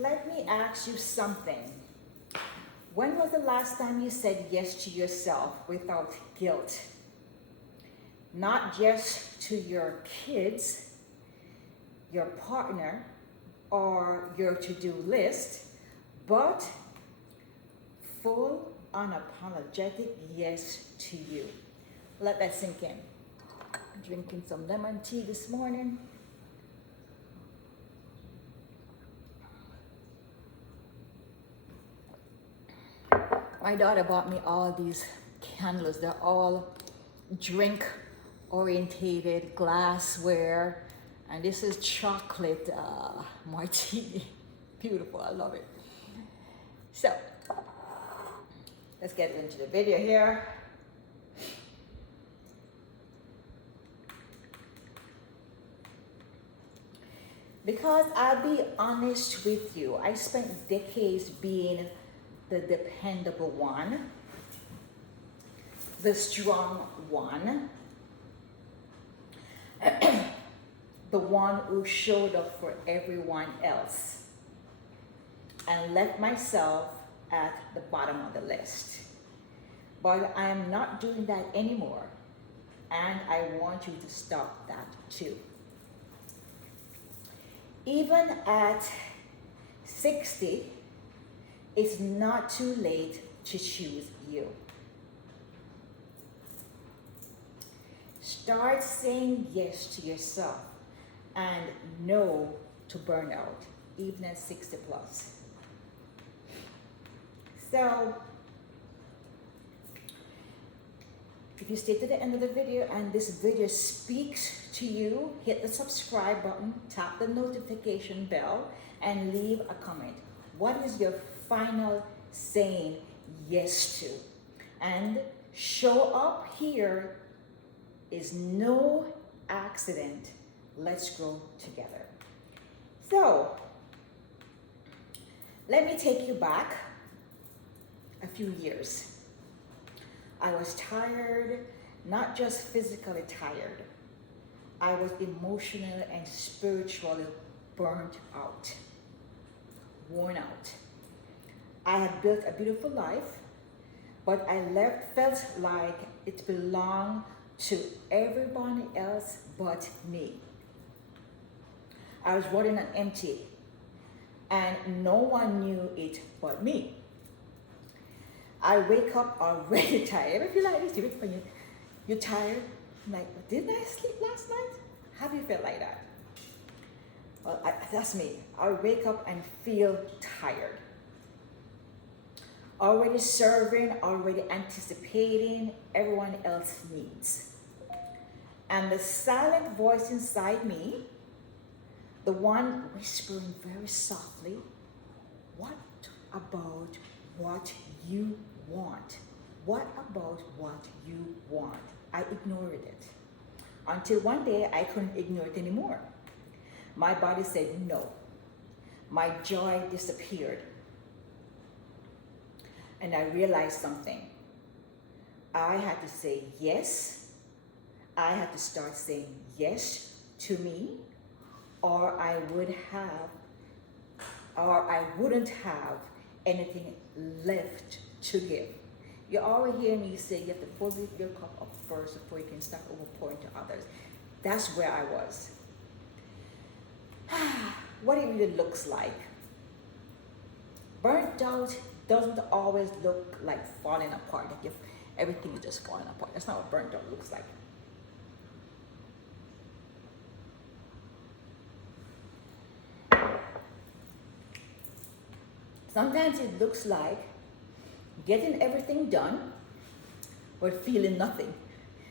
Let me ask you something. When was the last time you said yes to yourself without guilt? Not just to your kids, your partner, or your to-do list, but full, unapologetic yes to you. Let that sink in. Drinking some lemon tea this morning. My daughter bought me all these candles. They're all drink orientated glassware, and this is chocolate martini. Beautiful, I love it. So let's get into the video here. Because I'll be honest with you, I spent decades being the dependable one, the strong one, the one who showed up for everyone else and left myself at the bottom of the list. But I am not doing that anymore, and I want you to stop that too. Even at 60, it's not too late to choose you. Start saying yes to yourself and no to burnout, even at 60 plus. So, if you stay to the end of the video and this video speaks to you, hit the subscribe button, tap the notification bell, and leave a comment. What is your final saying yes to? And show up here is no accident. Let's grow together. So, let me take you back a few years. I was tired, not just physically tired. I was emotionally and spiritually burnt out, worn out. I had built a beautiful life, but I felt like it belonged to everybody else but me. I was running on empty, and no one knew it but me. I wake up already tired. Ever feel like this? You wake up and you're tired? I'm like, didn't I sleep last night? Have you felt like that? Well, that's me. I wake up and feel tired. Already serving, already anticipating everyone else's needs. And the silent voice inside me, the one whispering very softly, what about what you want? What about what you want? I ignored it. Until one day I couldn't ignore it anymore. My body said no. My joy disappeared. And I realized something. I had to say yes. I had to start saying yes to me, or I wouldn't have anything left to give. You always hear me say you have to fill your cup up first before you can start overpouring to others. That's where I was. What it really looks like. Burnt out doesn't always look like falling apart, like if everything is just falling apart. That's not what burnt out looks like. Sometimes it looks like getting everything done, but feeling nothing.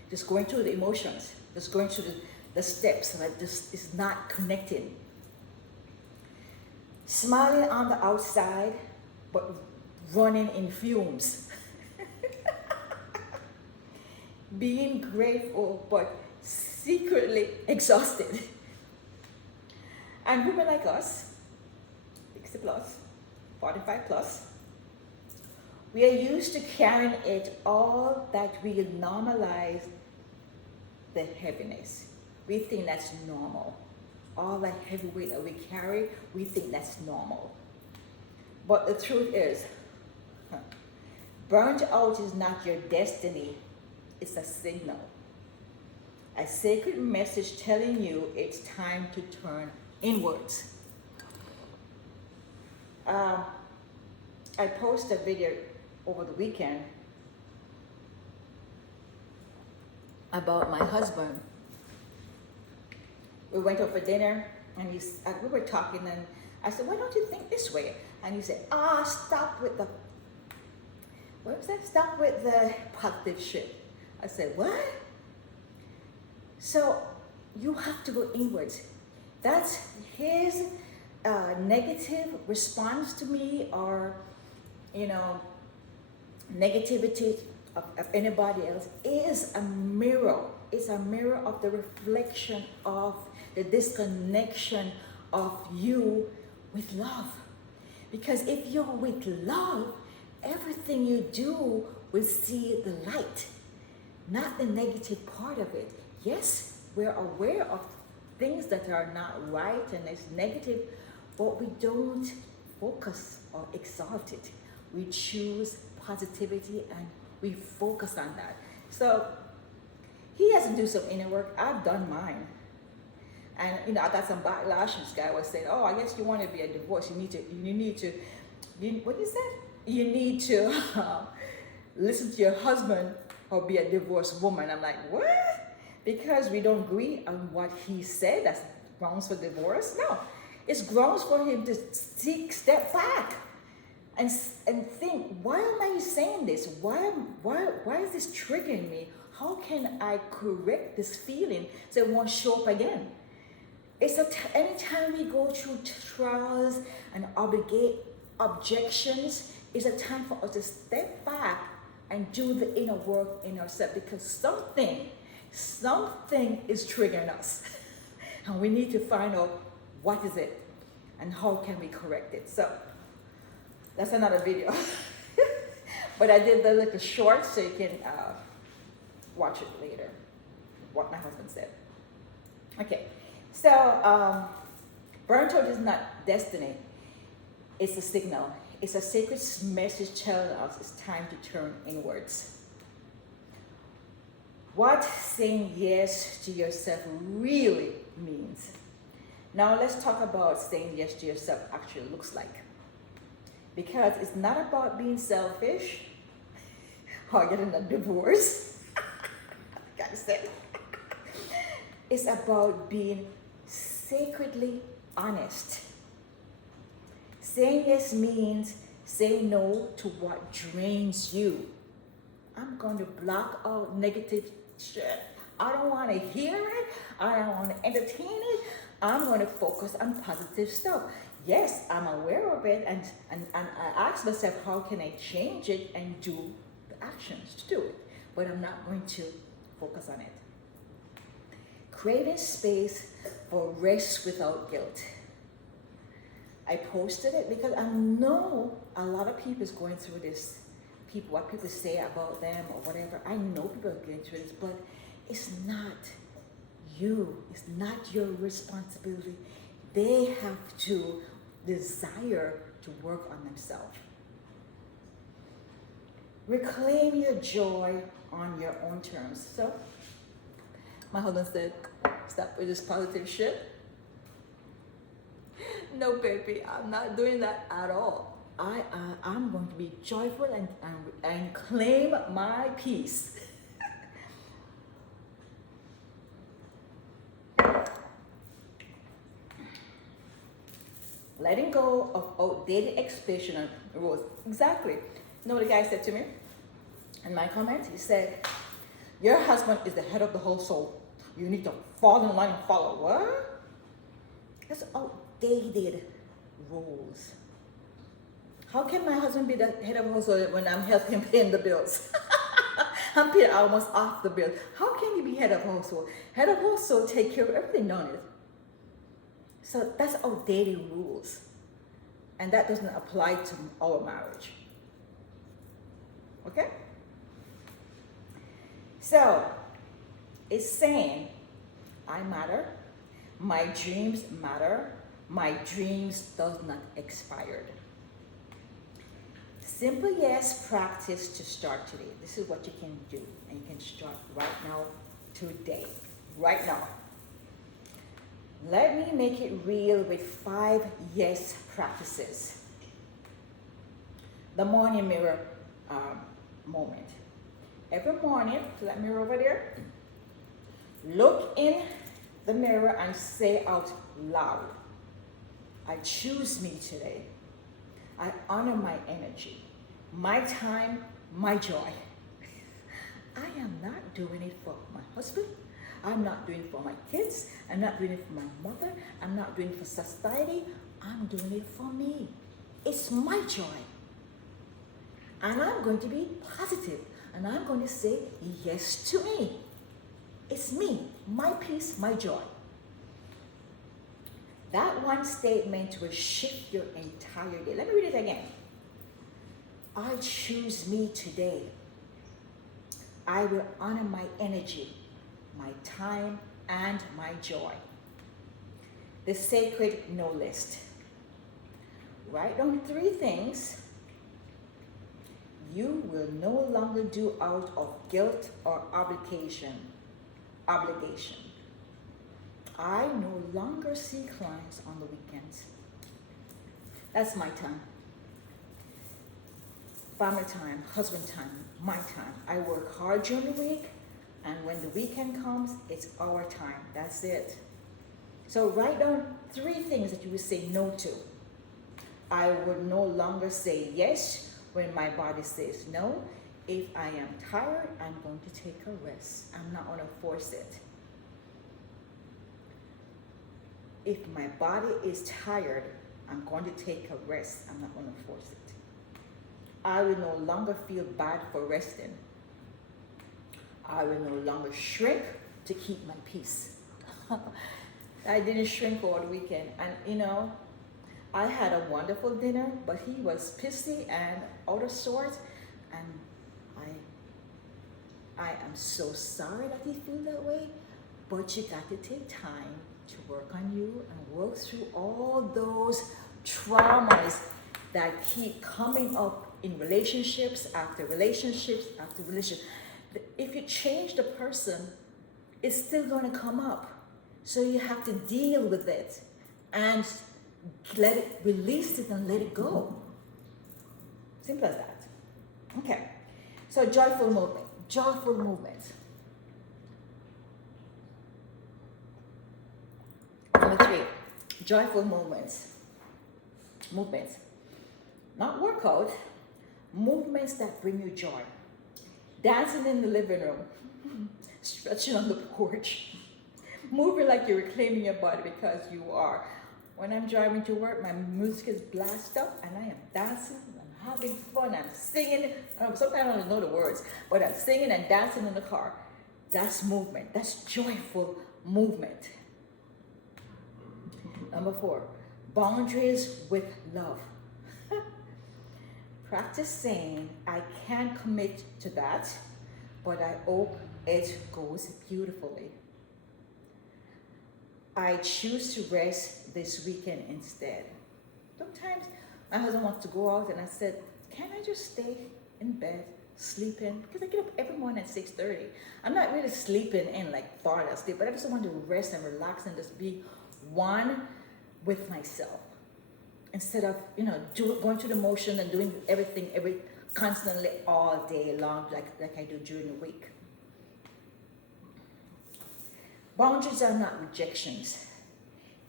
Just going through the emotions, just going through the steps, and just is not connecting. Smiling on the outside, but running in fumes. Being grateful, but secretly exhausted. And women like us, 60 plus, 45 plus, we are used to carrying it all that we normalize the heaviness. We think that's normal. All that heavy weight that we carry, we think that's normal. But the truth is, burnt out is not your destiny, it's a signal. A sacred message telling you it's time to turn inwards. I posted a video over the weekend about my husband. We went out for dinner and we were talking, and I said, why don't you think this way? And he said, stop with the, what was that? Stop with the positive shit. I said, what? So you have to go inwards. That's his negative response to me, or, negativity of anybody else is a mirror. It's a mirror of the reflection of the disconnection of you with love. Because if you're with love, everything you do will see the light, not the negative part of it. Yes, we're aware of things that are not right and it's negative, but we don't focus or exalt it. We choose positivity and we focus on that. So he has to do some inner work. I've done mine. And I got some backlash. This guy was saying, I guess you want to be a divorce. You need to, what is that? You need to listen to your husband or be a divorced woman. I'm like, what? Because we don't agree on what he said, that's grounds for divorce? No, it's grounds for him to step back and think, why am I saying this? Why is this triggering me? How can I correct this feeling so it won't show up again? Anytime we go through trials and objections, it's a time for us to step back and do the inner work in ourselves, because something is triggering us. And we need to find out what is it and how can we correct it. So that's another video. But I did the little short so you can watch it later, what my husband said. Okay, so burnt out is not destiny, it's a signal. It's a sacred message telling us it's time to turn inwards. What saying yes to yourself really means. Now let's talk about saying yes to yourself actually looks like. Because it's not about being selfish or getting a divorce. Gotta say. It's about being sacredly honest. Saying yes means say no to what drains you. I'm going to block out negative shit. I don't want to hear it. I don't want to entertain it. I'm going to focus on positive stuff. Yes, I'm aware of it, and I ask myself, how can I change it and do the actions to do it? But I'm not going to focus on it. Creating space for rest without guilt. I posted it because I know a lot of people is going through this. What people say about them or whatever. I know people are going through this, but it's not you. It's not your responsibility. They have to desire to work on themselves. Reclaim your joy on your own terms. So, my husband said, stop with this positive shit. No, baby, I'm not doing that at all. I'm going to be joyful and claim my peace. Letting go of outdated expectation and rules. Exactly. You know what the guy said to me in my comment? He said, your husband is the head of the household. You need to fall in line and follow. What? That's outdated rules. How can my husband be the head of the household when I'm helping him paying the bills? I'm paying almost off the bill. How can he be head of household? Head of household take care of everything, don't it? So that's outdated rules. And that doesn't apply to our marriage. Okay? So, it's saying, I matter, my dreams matter, my dreams does not expire. Simple yes practice to start today. This is what you can do, and you can start right now, today, right now. Let me make it real with 5 yes practices. The morning mirror moment. Every morning, to that mirror over there, look in the mirror and say out loud, I choose me today. I honor my energy, my time, my joy. I am not doing it for my husband. I'm not doing it for my kids. I'm not doing it for my mother. I'm not doing it for society. I'm doing it for me. It's my joy. And I'm going to be positive. And I'm going to say yes to me. It's me, my peace, my joy. That one statement will shift your entire day. Let me read it again. I choose me today. I will honor my energy, my time, and my joy. The sacred no list. Write down 3 things you will no longer do out of guilt or obligation. I no longer see clients on the weekends. That's my time. Family time, husband time, my time. I work hard during the week, and when the weekend comes, it's our time. That's it. So write down 3 things that you would say no to. I would no longer say yes when my body says no. If I am tired, I'm going to take a rest. I'm not going to force it. If my body is tired, I'm going to take a rest. I'm not going to force it. I will no longer feel bad for resting. I will no longer shrink to keep my peace. I didn't shrink all the weekend. And I had a wonderful dinner, but he was pissy and out of sorts. And I am so sorry that he feels that way, but you got to take time to work on you and work through all those traumas that keep coming up in relationships after relationships after relationships. If you change the person, it's still going to come up. So you have to deal with it and let it, release it and let it go. Simple as that. Okay. So joyful movement. Joyful movement. Number 3, joyful movements. Movements. Not workout, movements that bring you joy. Dancing in the living room, stretching on the porch, moving like you're reclaiming your body because you are. When I'm driving to work, my music is blasted up and I am dancing, I'm having fun, I'm singing. Sometimes I don't know the words, but I'm singing and dancing in the car. That's movement. That's joyful movement. Number 4, boundaries with love. Practice saying, I can't commit to that, but I hope it goes beautifully. I choose to rest this weekend instead. Sometimes my husband wants to go out and I said, can I just stay in bed, sleeping? Because I get up every morning at 6:30. I'm not really sleeping in like far asleep, but I just want to rest and relax and just be one with myself. Instead of, going through the motion and doing everything constantly all day long like I do during the week. Boundaries are not rejections.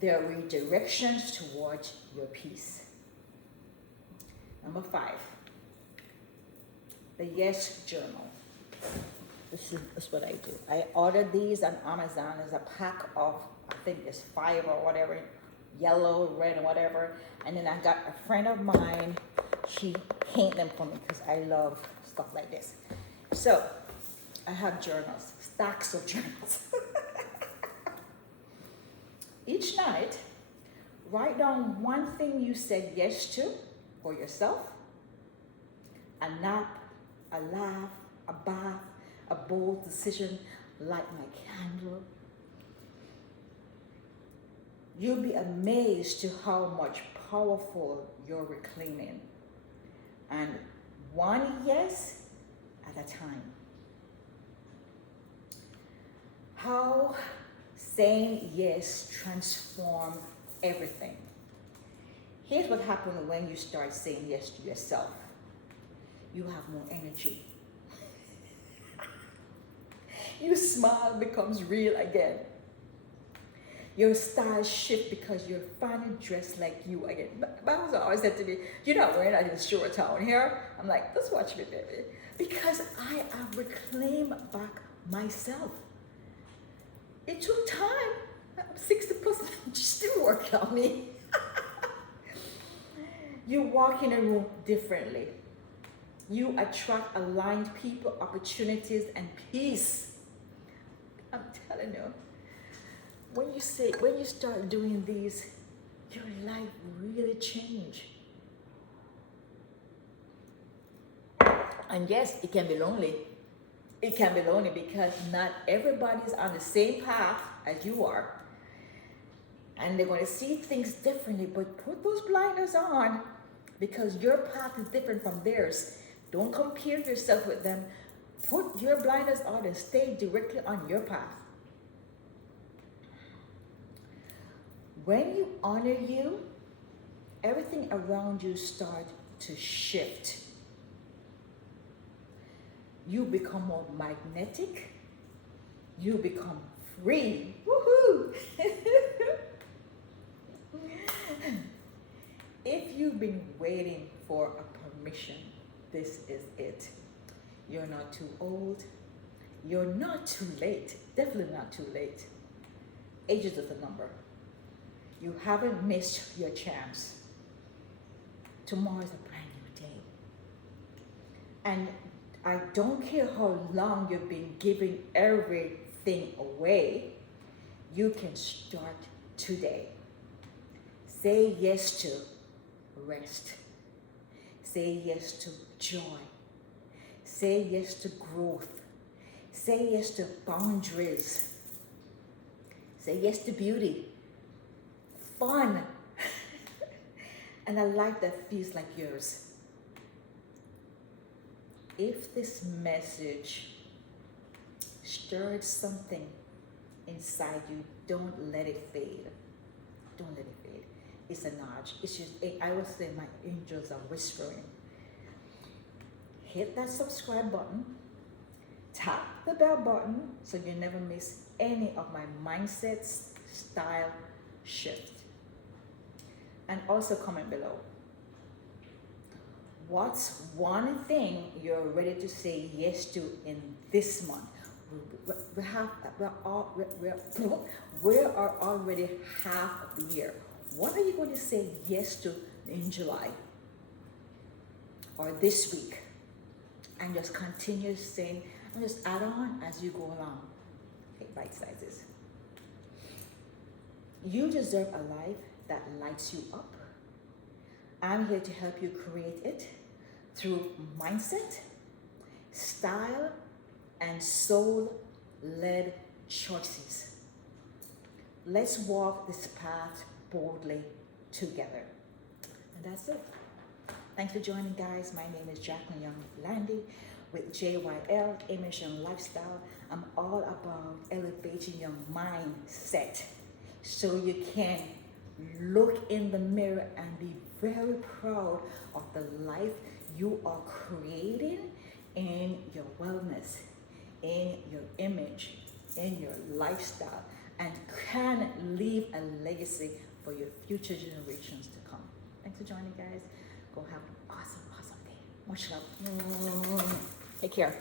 They are redirections towards your peace. Number 5, the Yes Journal. This is what I do. I ordered these on Amazon as a pack of, I think there's 5 or whatever, yellow, red, or whatever. And then I got a friend of mine, she painted them for me because I love stuff like this. So I have journals, stacks of journals. Each night, write down one thing you said yes to for yourself. A nap, a laugh, a bath, a bold decision, light my candle. You'll be amazed to how much powerful you're reclaiming. And one yes at a time. How saying yes transforms everything. Here's what happens when you start saying yes to yourself. You have more energy. Your smile becomes real again. Your style shift because you're finally dressed like you again. My husband always said to me, "You're not wearing that in short town here." I'm like, "Just watch me, baby." Because I have reclaimed back myself. It took time. I'm 60 plus, still working on me. You walk in a room differently. You attract aligned people, opportunities, and peace. I'm telling you, when you start doing these, your life really change. And yes, it can be lonely. It can be lonely because not everybody's on the same path as you are. And they're going to see things differently, but put those blinders on because your path is different from theirs. Don't compare yourself with them. Put your blinders on and stay directly on your path. When you honor you, everything around you starts to shift. You become more magnetic. You become free. Woohoo! If you've been waiting for a permission, this is it. You're not too old. You're not too late. Definitely not too late. Age is just a number. You haven't missed your chance. Tomorrow is a brand new day. And I don't care how long you've been giving everything away, you can start today. Say yes to rest. Say yes to joy. Say yes to growth. Say yes to boundaries. Say yes to beauty, fun, and a life that feels like yours. If this message stirred something inside you, don't let it fade. Don't let it fade. It's a nudge. It's just, I would say my angels are whispering. Hit that subscribe button. Tap the bell button so you never miss any of my mindsets, style shift. And also comment below. What's one thing you're ready to say yes to in this month? We are already half of the year. What are you going to say yes to in July or this week? And just continue saying, and just add on as you go along. Okay, bite sizes. You deserve a life that lights you up. I'm here to help you create it through mindset, style, and soul-led choices. Let's walk this path boldly together. And that's it. Thanks for joining, guys. My name is Jacqueline Young Landy with JYL Image and Lifestyle. I'm all about elevating your mindset so you can look in the mirror and be very proud of the life you are creating in your wellness, in your image, in your lifestyle, and can leave a legacy for your future generations to come. Thanks for joining, guys. Go have an awesome, awesome day. Much love. Take care.